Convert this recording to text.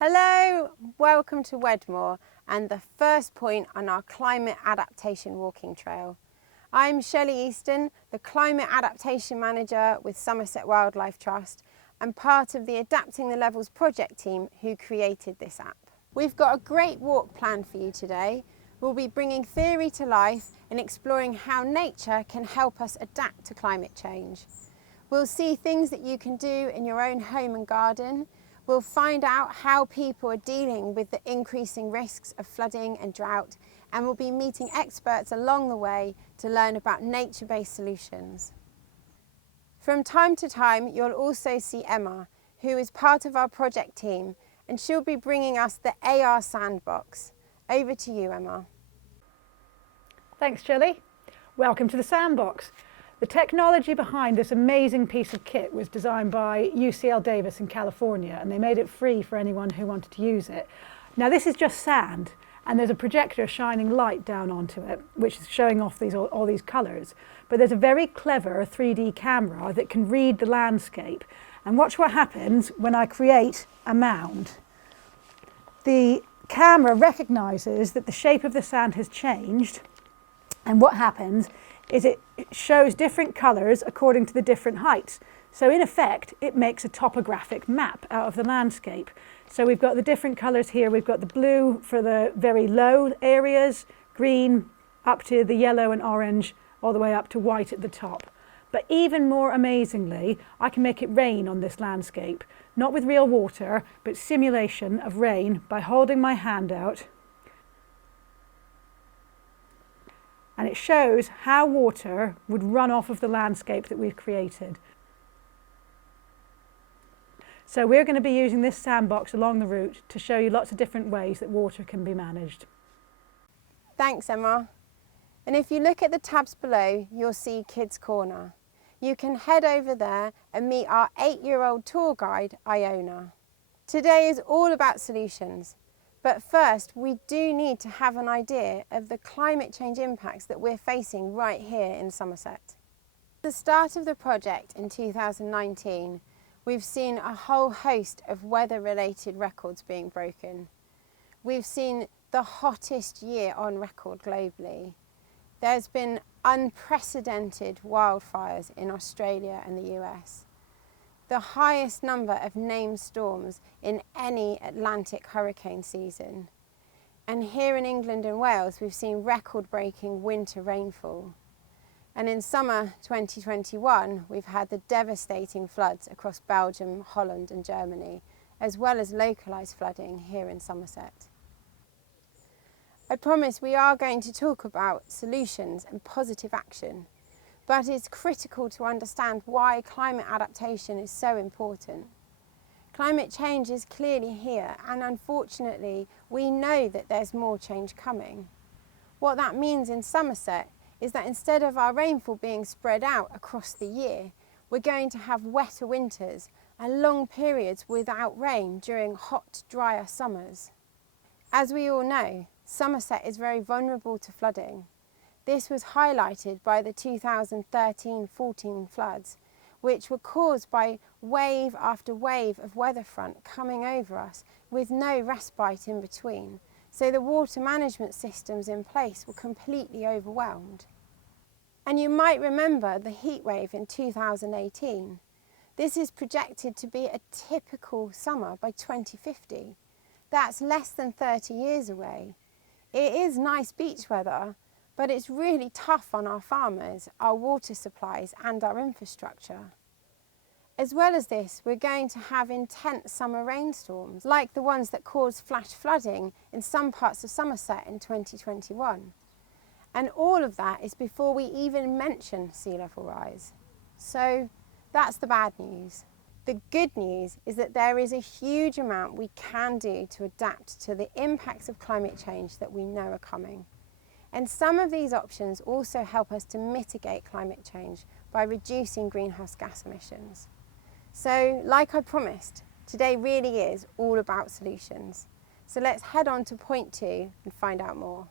Hello, welcome to Wedmore and the first point on our climate adaptation walking trail. I'm Shelly Easton, the Climate Adaptation Manager with Somerset Wildlife Trust and part of the Adapting the Levels project team who created this app. We've got a great walk planned for you today. We'll be bringing theory to life and exploring how nature can help us adapt to climate change. We'll see things that you can do in your own home and garden. We'll find out how people are dealing with the increasing risks of flooding and drought, and we'll be meeting experts along the way to learn about nature-based solutions. From time to time, you'll also see Emma, who is part of our project team, and she'll be bringing us the AR Sandbox. Over to you, Emma. Thanks, Shelly. Welcome to the Sandbox. The technology behind this amazing piece of kit was designed by UC Davis in California, and they made it free for anyone who wanted to use it. Now this is just sand, and there's a projector shining light down onto it, which is showing off all these colours. But there's a very clever 3D camera that can read the landscape. And watch what happens when I create a mound. The camera recognises that the shape of the sand has changed, and what happens is it shows different colours according to the different heights. So in effect, it makes a topographic map out of the landscape. So we've got the different colours here. We've got the blue for the very low areas, green up to the yellow and orange, all the way up to white at the top. But even more amazingly, I can make it rain on this landscape, not with real water, but simulation of rain by holding my hand out. And it shows how water would run off of the landscape that we've created. So we're going to be using this sandbox along the route to show you lots of different ways that water can be managed. Thanks, Emma. And if you look at the tabs below, you'll see Kids Corner. You can head over there and meet our 8-year-old tour guide, Iona. Today is all about solutions. But first, we do need to have an idea of the climate change impacts that we're facing right here in Somerset. At the start of the project in 2019, we've seen a whole host of weather-related records being broken. We've seen the hottest year on record globally. There's been unprecedented wildfires in Australia and the US. The highest number of named storms in any Atlantic hurricane season. And here in England and Wales, we've seen record-breaking winter rainfall. And in summer 2021, we've had the devastating floods across Belgium, Holland and Germany, as well as localised flooding here in Somerset. I promise we are going to talk about solutions and positive action. But it's critical to understand why climate adaptation is so important. Climate change is clearly here, and unfortunately, we know that there's more change coming. What that means in Somerset is that instead of our rainfall being spread out across the year, we're going to have wetter winters and long periods without rain during hot, drier summers. As we all know, Somerset is very vulnerable to flooding. This was highlighted by the 2013-14 floods, which were caused by wave after wave of weather front coming over us with no respite in between. So the water management systems in place were completely overwhelmed. And you might remember the heat wave in 2018. This is projected to be a typical summer by 2050. That's less than 30 years away. It is nice beach weather, but it's really tough on our farmers, our water supplies and our infrastructure. As well as this, we're going to have intense summer rainstorms, like the ones that caused flash flooding in some parts of Somerset in 2021. And all of that is before we even mention sea level rise. So that's the bad news. The good news is that there is a huge amount we can do to adapt to the impacts of climate change that we know are coming. And some of these options also help us to mitigate climate change by reducing greenhouse gas emissions. So, like I promised, today really is all about solutions. So let's head on to point 2 and find out more.